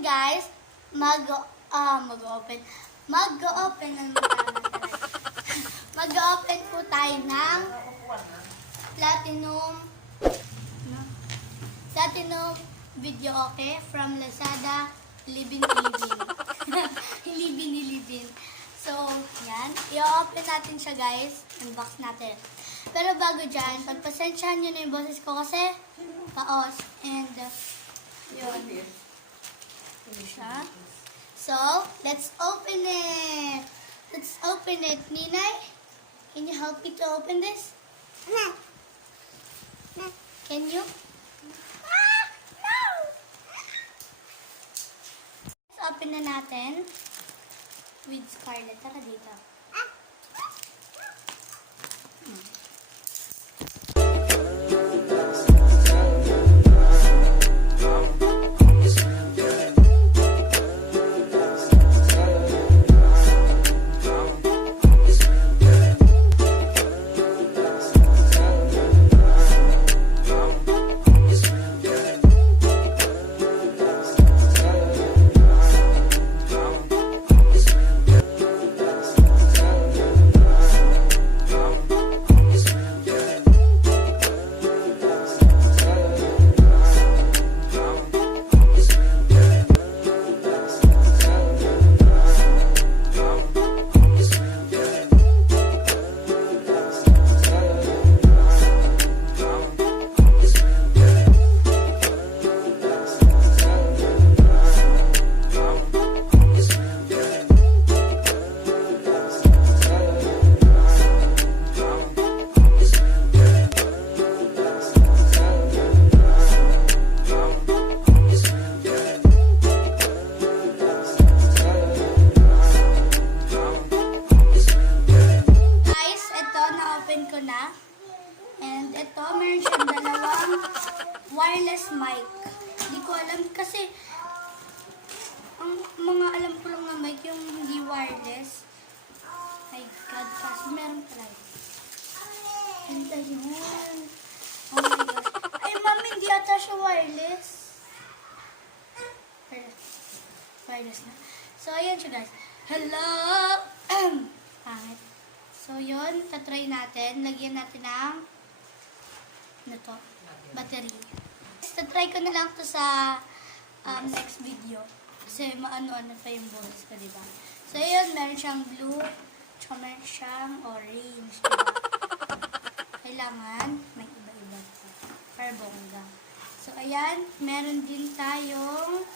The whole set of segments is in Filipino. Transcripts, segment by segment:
natin guys, mag-open po tayo ng Platinum Video Okay from Lazada, Hilibin. Hilibin. So, yan. I-open natin siya guys. Unbox natin. Pero bago dyan, pagpasensyahan nyo na yung boses ko kasi paos. And, yun. Siya. So, let's open it. Ninay, can you help me to open this? Can you? No! Let's open na natin with Scarlett. Tara dito. And ito, meron siyang dalawang wireless mic. Hindi ko alam kasi ang mga alam ko lang na mic yung hindi wireless. My God, kasi meron pala. Ganda yun. Oh my God. Ay, mami, hindi ata siya wireless. Wireless na. So, ayan siya guys. Hello! Pangit. So, yun. Tatry natin. Lagyan natin ng battery. Tatry ko na lang to sa next video. Kasi maano-ano pa yung balls ko, diba? So, yun. Meron siyang blue. Tsaka meron siyang orange. Diba? Kailangan may iba-iba pa. Para bongga. So, ayan. Meron din tayong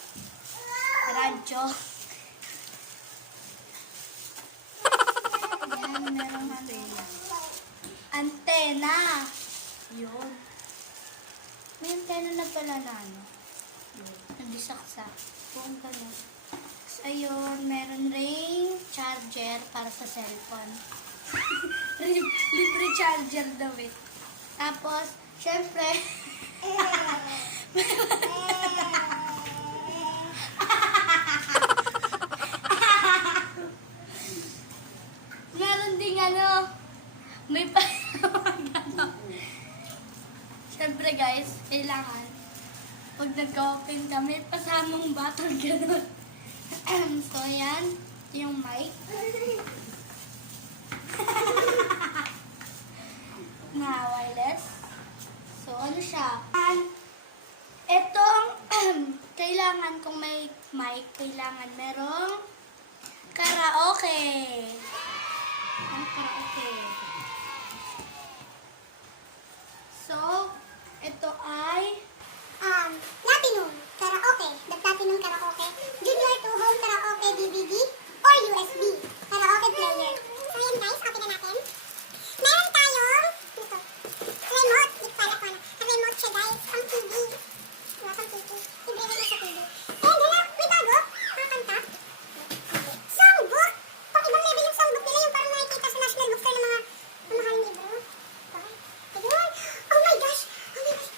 radyo. Ayan, meron antena. Yun. May antena na pala na, ano? Nabisaksak. Kung gano'n. So, ayun, meron ring charger para sa cellphone. Libre charger daw eh. Tapos, syempre, meron ding ano, may syempre guys, kailangan pag nag-open ka, may pasamang batang gano'n. So, yan. Ito yung mic. Na wireless. So, ano siya? Itong kailangan kung may mic, kailangan merong karaoke. Ang karaoke. So, ito ay Platinum Karaoke. The Platinum Karaoke. Junior to Home Karaoke DVD or USB karaoke player. So, yan guys. Open na natin. Meron tayong remote. Di pala ko na. Remote siya guys. Pang TV. Diba? Pang TV. Libre na sa TV. And may bago. Kakanta. Songbook. Pang ibang level yung songbook nila. Yung parang nakikita sa National Bookstore ng mga mamahaling libro. Ayun. Oh my gosh. Oh my gosh.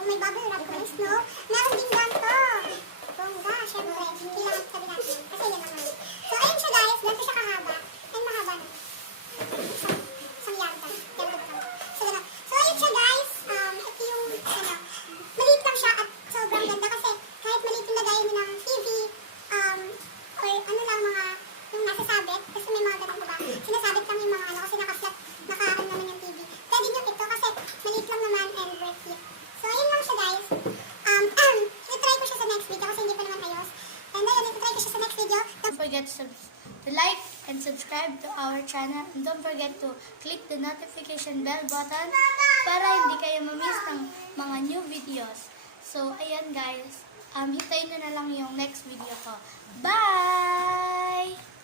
kung may bubble wrap, kung may snow. Meron din ganito. Bongga, syempre. Kailangan tabi natin. Kasi yan naman. So, ayun siya guys. Ganito siya kahaba. Ayun, mahaba na. Isang yarda. Ganito ka. So, ganun. So, ayun siya guys. Ito yung, maliit lang siya at sobrang ganda kasi kahit maliit yung lagayan nyo ng TV, or ano lang mga, yung nasasabit, kasi may mga ganun diba? Sinasabit lang yung mga ano, kasi nakaflat, naka-ano naman yung TV. Pwede nyo ito kasi maliit lang naman and worth it. So, ayun lang siya guys. I-try ko siya sa next video kasi hindi pa naman ayos. And ayun, i-try ko siya sa next video. Don't forget to like and subscribe to our channel. And don't forget to click the notification bell button para hindi kayo ma-miss ng mga new videos. So, ayan guys. Hintayin nyo na lang yung next video ko. Bye!